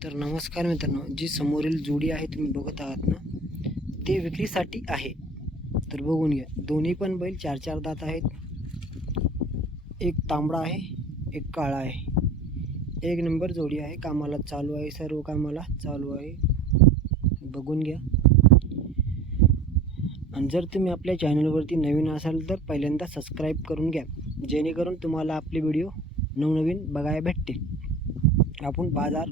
तर नमस्कार मित्रांनो जी समोरील जोडी आहे तुम्ही बघत आहात ना ते विक्रीसाठी आहे. तर बघून घ्या दोन्ही पण बैल चार चार दात आहेत. एक तांबडा आहे एक काळा आहे. एक नंबर जोडी आहे कामाला चालू आहे सर्व कामाला चालू आहे. बघून घ्या. आणि जर तुम्ही आपल्या चॅनलवरती नवीन असाल तर पहिल्यांदा सबस्क्राईब करून घ्या जेणेकरून तुम्हाला आपले व्हिडिओ नवनवीन बघायला भेटतील. आपण बाजार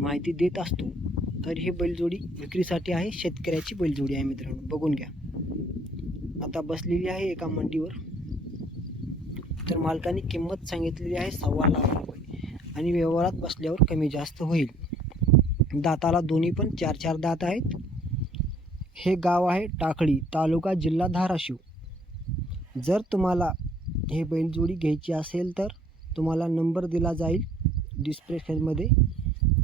माहिती देत असतो तर ही बैलजोडी विक्रीसाठी आहे शेतकऱ्याची बैलजोडी आहे मित्रांनो. बघून घ्या. आता बसलेली आहे एका मंडीवर. तर मालकाने किंमत सांगितलेली आहे सव्वा लाख रुपये. आणि व्यवहारात बसल्यावर कमी जास्त होईल. दाताला दोन्ही पण चार चार दात आहेत. हे गाव आहे टाकळी तालुका जिल्हा धाराशिव. जर तुम्हाला हे बैलजोडी घ्यायची असेल तर तुम्हाला नंबर दिला जाईल डिस्क्रिप्शनमध्ये.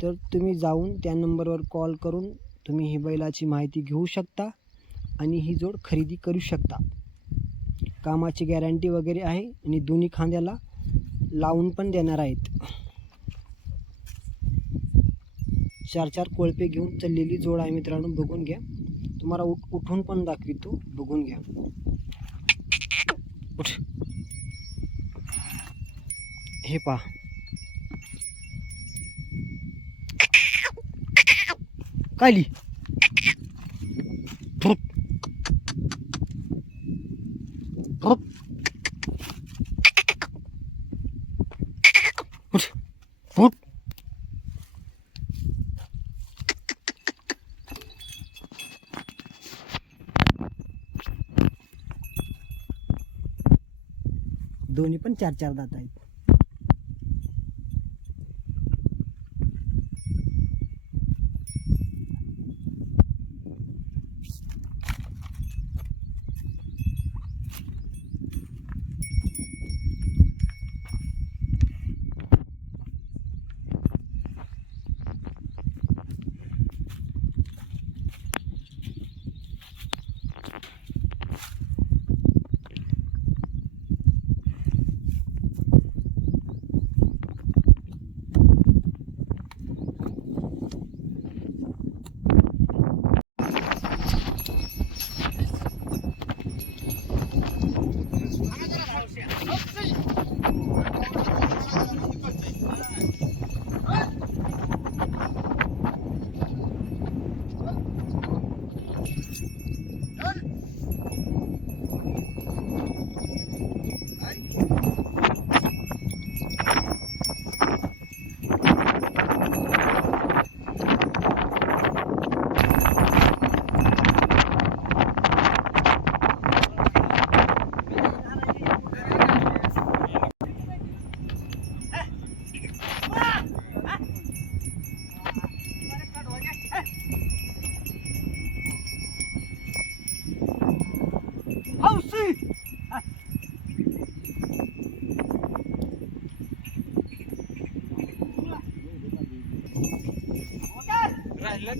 तर तुम्ही जाऊन त्या नंबरवर कॉल करून तुम्ही ही बैलाची माहिती घेऊ शकता आणि ही जोड खरेदी करू शकता. कामाची गॅरंटी वगैरे आहे आणि दोन्ही खांद्याला लावून पण देणार आहेत. चार चार कोळपे घेऊन चाललेली जोड आहे मित्रांनो बघून घ्या. तुम्हाला उठ उठून पण दाखवितो बघून घ्या. उठ. हे पहा. काली फुप. फुप. दोन्ही पण चार चार दात आहेत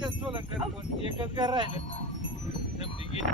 एकच तर सोला कर पण एकच घर राहिलं. जमली गेली